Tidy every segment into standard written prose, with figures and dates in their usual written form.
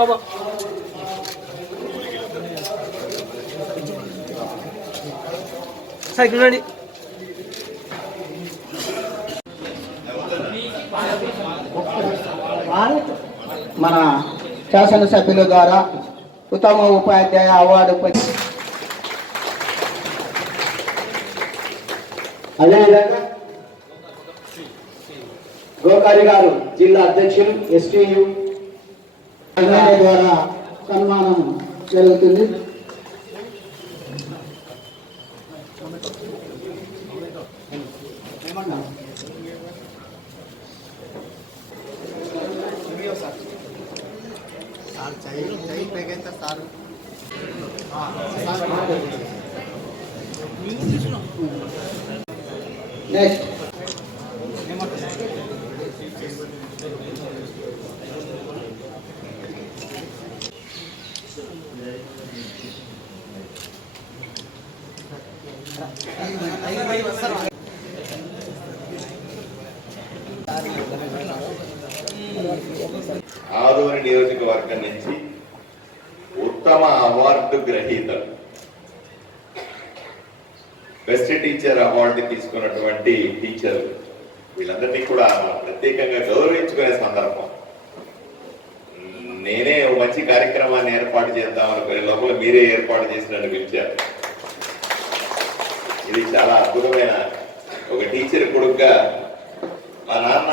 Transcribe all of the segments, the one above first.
బాబా sir ఇక్కడ రండి. మన శాసనసభ్యుల ద్వారా ఉత్తమ ఉపాధ్యాయ అవార్డు అదేవిధంగా గోకారి గారు జిల్లా అధ్యక్షులు ఎస్టీయు ద్వారా సన్మానం జరుగుతుంది. నెక్స్ట్ ఆదోని నియోజకవర్గం నుంచి ఉత్తమ అవార్డు గ్రహీతలు బెస్ట్ టీచర్ అవార్డు తీసుకున్నటువంటి టీచర్లు వీళ్ళందరినీ కూడా ప్రత్యేకంగా గౌరవించుకునే సందర్భం. నేనే మంచి కార్యక్రమాన్ని ఏర్పాటు చేద్దాం అనుకునే లోపల మీరే ఏర్పాటు చేసినట్టు పిలిచారు. ఇది చాలా అద్భుతమైన ఒక టీచర్ కొడుకుగా మా నాన్న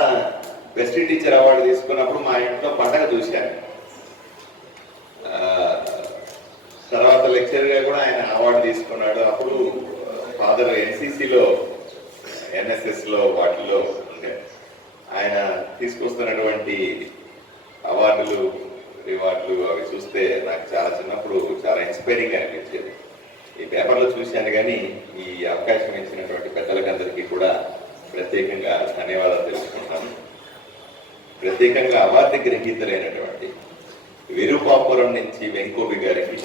బెస్ట్ టీచర్ అవార్డు తీసుకున్నప్పుడు మా ఇంట్లో పండగ చూశాను. తర్వాత లెక్చర్గా కూడా ఆయన అవార్డు తీసుకున్నాడు. అప్పుడు ఫాదర్ ఎన్సీసీలో ఎన్ఎస్ఎస్లో వాటిలో ఉండే ఆయన తీసుకొస్తున్నటువంటి అవార్డులు రివార్డులు అవి చూస్తే నాకు చాలా చిన్నప్పుడు చాలా ఇన్స్పైరింగ్ అనిపించేది. ఈ పేపర్లో చూశాను. కానీ ఈ అవకాశం ఇచ్చినటువంటి పెద్దలకందరికీ కూడా ప్రత్యేకంగా ధన్యవాదాలు తెలుసుకుంటాను. ప్రత్యేకంగా అవార్డు గ్రహీతలైనటువంటి విరూపాపురం నుంచి వెంకోబి గారికి,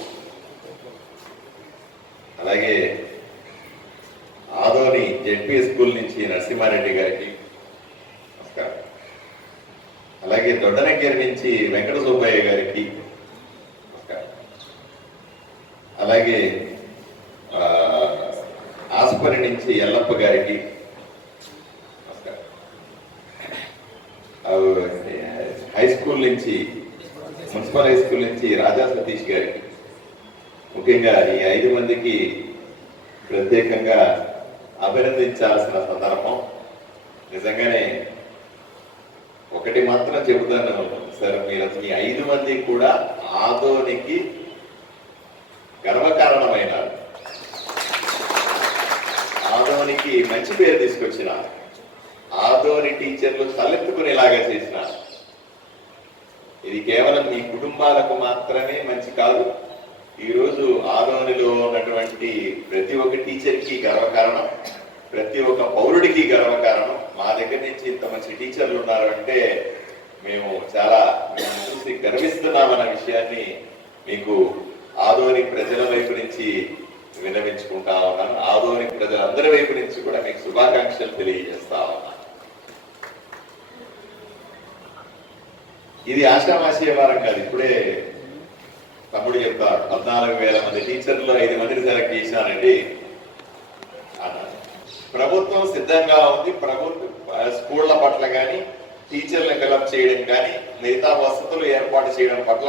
అలాగే ఆదోని జెడ్పీ స్కూల్ నుంచి నరసింహారెడ్డి గారికి నమస్కారం, అలాగే దొడ్డనగ్గర నుంచి వెంకట సుబ్బయ్య గారికి నమస్కారం, అలాగే ఆసుపరి నుంచి ఎల్లప్ప గారికి నమస్కారం, హై స్కూల్ నుంచి మున్సిపల్ హై స్కూల్ నుంచి రాజా సతీష్ గారికి, ముఖ్యంగా ఈ 5 మందికి ప్రత్యేకంగా అభినందించాల్సిన సందర్భం. నిజంగానే ఒకటి మాత్రం చెబుతాను సార్, మీరు ఈ 5 మంది కూడా ఆదోనికి గర్వకారణమైన, ఆదోనికి మంచి పేరు తీసుకొచ్చిన, ఆదోని టీచర్లు తలెత్తుకునేలాగా చేసిన, ఇది కేవలం మీ కుటుంబాలకు మాత్రమే మంచి కాదు, ఈరోజు ఆదోనిలో ఉన్నటువంటి ప్రతి ఒక్క టీచర్కి గర్వకారణం, ప్రతి ఒక్క పౌరుడికి గర్వకారణం. మా దగ్గర నుంచి ఇంత మంచి టీచర్లు ఉన్నారు అంటే మేము చాలా చూసి గర్విస్తున్నామన్న విషయాన్ని మీకు ఆదోని ప్రజల వైపు నుంచి విన్నవించుకుంటా ఉన్నాను. ఆదోని ప్రజలందరి వైపు నుంచి కూడా మీకు శుభాకాంక్షలు తెలియజేస్తా ఉన్నాను. ఇది ఆషామాషి వ్యవహారం కాదు. ఇప్పుడే తమ్ముడు చెప్తారు 14,000 మంది టీచర్లు 5 మందిని సెలెక్ట్ చేశానండి అన్నారు. ప్రభుత్వం సిద్ధంగా ఉంది. ప్రభుత్వ స్కూళ్ల పట్ల కానీ, టీచర్లను డెవలప్ చేయడం కానీ, మిగతా వసతులు ఏర్పాటు చేయడం పట్ల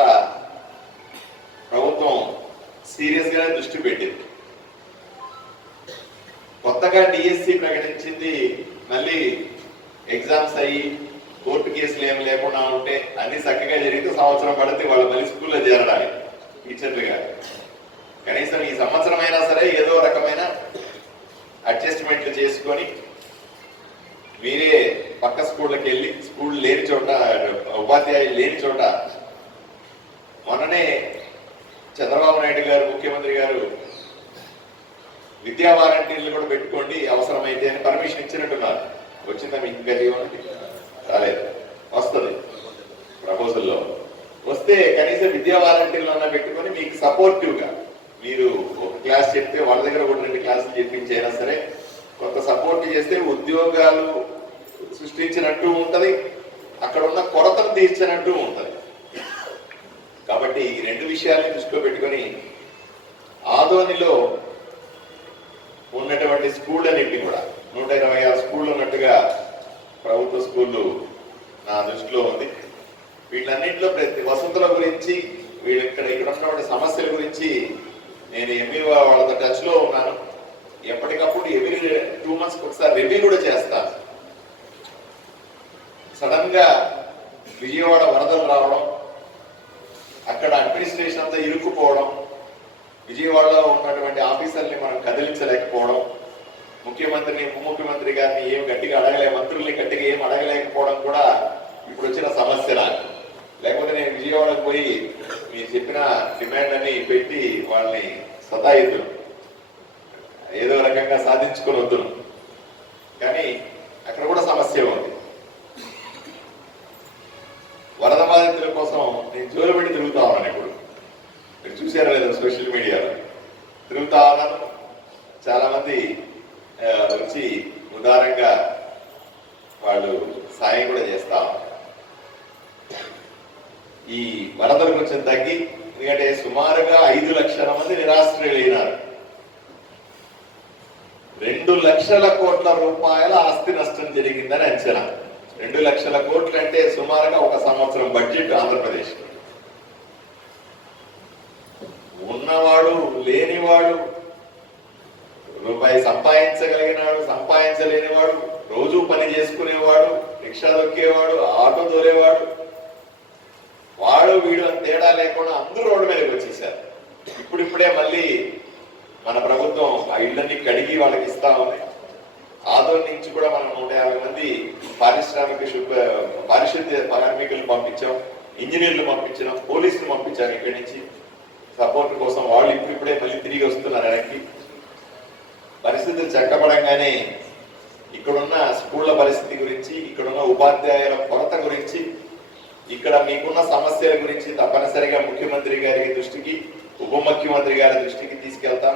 ప్రభుత్వం సీరియస్ గానే దృష్టి పెట్టింది. కొత్తగా డిఎస్సి ప్రకటించింది. మళ్ళీ ఎగ్జామ్స్ అయ్యి కోర్టు కేసులు ఏమి లేకుండా ఉంటే అన్ని చక్కగా జరిగితే సంవత్సరం పడితే వాళ్ళు మళ్ళీ స్కూల్లో చేరడానికి టీచర్లుగా. కనీసం ఈ సంవత్సరం అయినా సరే ఏదో రకమైన అడ్జస్ట్మెంట్లు చేసుకొని మీరే పక్క స్కూళ్ళకి వెళ్ళి, స్కూల్ లేని చోట, ఉపాధ్యాయులు లేని చోట, మొన్ననే చంద్రబాబు నాయుడు గారు ముఖ్యమంత్రి గారు విద్యా వాలంటీర్లు కూడా పెట్టుకోండి అవసరమైతే అని పర్మిషన్ ఇచ్చినట్టున్నారు. వచ్చిందా మీకు? ఇంకా జీవనం రాలేదు, వస్తుంది ప్రపోజల్లో. వస్తే కనీసం విద్యా వాలంటీర్లు అన్నా పెట్టుకొని మీకు సపోర్టివ్ గా, మీరు ఒక క్లాస్ చెప్తే వాళ్ళ దగ్గర ఒక 2 క్లాసులు చెప్పించైనా సరే కొంత సపోర్ట్ చేస్తే ఉద్యోగాలు సృష్టించినట్టు ఉంటది, అక్కడ ఉన్న కొరతను తీర్చినట్టు ఉంటది. కాబట్టి ఈ రెండు విషయాల్ని దృష్టిలో పెట్టుకొని ఆదోనిలో ఉన్నటువంటి స్కూల్ అన్నింటినీ కూడా 126 స్కూళ్ళు ఉన్నట్టుగా ప్రభుత్వ స్కూళ్ళు నా దృష్టిలో ఉంది. వీళ్ళన్నింటిలో ప్రతి వసతుల గురించి ఇక్కడ ఉన్నటువంటి సమస్యల గురించి నేను ఎంఈఓ వాళ్ళతో టచ్ లో ఉన్నాను. ఎప్పటికప్పుడు ఎవ్రీ 2 months ఒకసారి రివ్యూ కూడా చేస్తాను. సడన్ గా విజయవాడ వరదలు రావడం, అక్కడ అడ్మినిస్ట్రేషన్ అంతా ఇరుక్కుపోవడం, విజయవాడలో ఉన్నటువంటి ఆఫీసర్ని మనం కదిలించలేకపోవడం, ముఖ్యమంత్రిని ఉప ముఖ్యమంత్రి గారిని ఏం గట్టిగా మంత్రుల్ని గట్టిగా ఏం అడగలేకపోవడం కూడా ఇప్పుడు వచ్చిన సమస్య నాకు. లేకపోతే నేను విజయవాడకు పోయి మీరు చెప్పిన డిమాండ్ అని పెట్టి వాళ్ళని సతాయిద్దును, ఏదో రకంగా సాధించుకొని వద్దును. కానీ అక్కడ కూడా సమస్య ఉంది. వరద బాధితుల కోసం నేను జోలు పెట్టి తిరుగుతా ఉన్నాను. ఇప్పుడు మీరు చూసారా లేదా సోషల్ మీడియాలో తిరుగుతా ఉన్నాను. చాలా మంది వచ్చి ఉదారంగా వాళ్ళు సాయం కూడా చేస్తా ఉన్నారు. ఈ వరదలు కొంచెం తగ్గి, ఎందుకంటే సుమారుగా 5 లక్షల మంది నిరాశ్రయులైనారు. 2 లక్షల కోట్ల రూపాయల ఆస్తి నష్టం జరిగిందని అంచనా. 2 లక్షల కోట్లు అంటే సుమారుగా ఒక సంవత్సరం బడ్జెట్ ఆంధ్రప్రదేశ్. ఉన్నవాడు లేనివాడు, రూపాయి సంపాదించగలిగినవాడు సంపాదించలేనివాడు, రోజు పని చేసుకునేవాడు, రిక్షా దొక్కేవాడు, ఆటో దోలేవాడు, వాడు వీడు అని తేడా లేకుండా అందరూ రోడ్డు మీదకి వచ్చేసారు. ఇప్పుడిప్పుడే మళ్ళీ మన ప్రభుత్వం ఆ ఇళ్ళన్ని కడిగి వాళ్ళకి ఇస్తా ఉంది. ఆదోని నుంచి కూడా మనం 150 మంది పారిశుద్ధ్య కార్మికులు పంపించాం, ఇంజనీర్లు పంపించాం, పోలీసులు పంపించాం. ఇక్కడి నుంచి సపోర్ట్ కోసం వాళ్ళు ఇప్పుడిప్పుడే మళ్ళీ తిరిగి వస్తున్నారు వెనక్కి. పరిస్థితులు చక్కబడంగానే ఇక్కడున్న స్కూళ్ల పరిస్థితి గురించి, ఇక్కడున్న ఉపాధ్యాయుల కొరత గురించి, ఇక్కడ మీకున్న సమస్యల గురించి తప్పనిసరిగా ముఖ్యమంత్రి గారి దృష్టికి, ఉప ముఖ్యమంత్రి గారి దృష్టికి తీసుకెళ్తాం.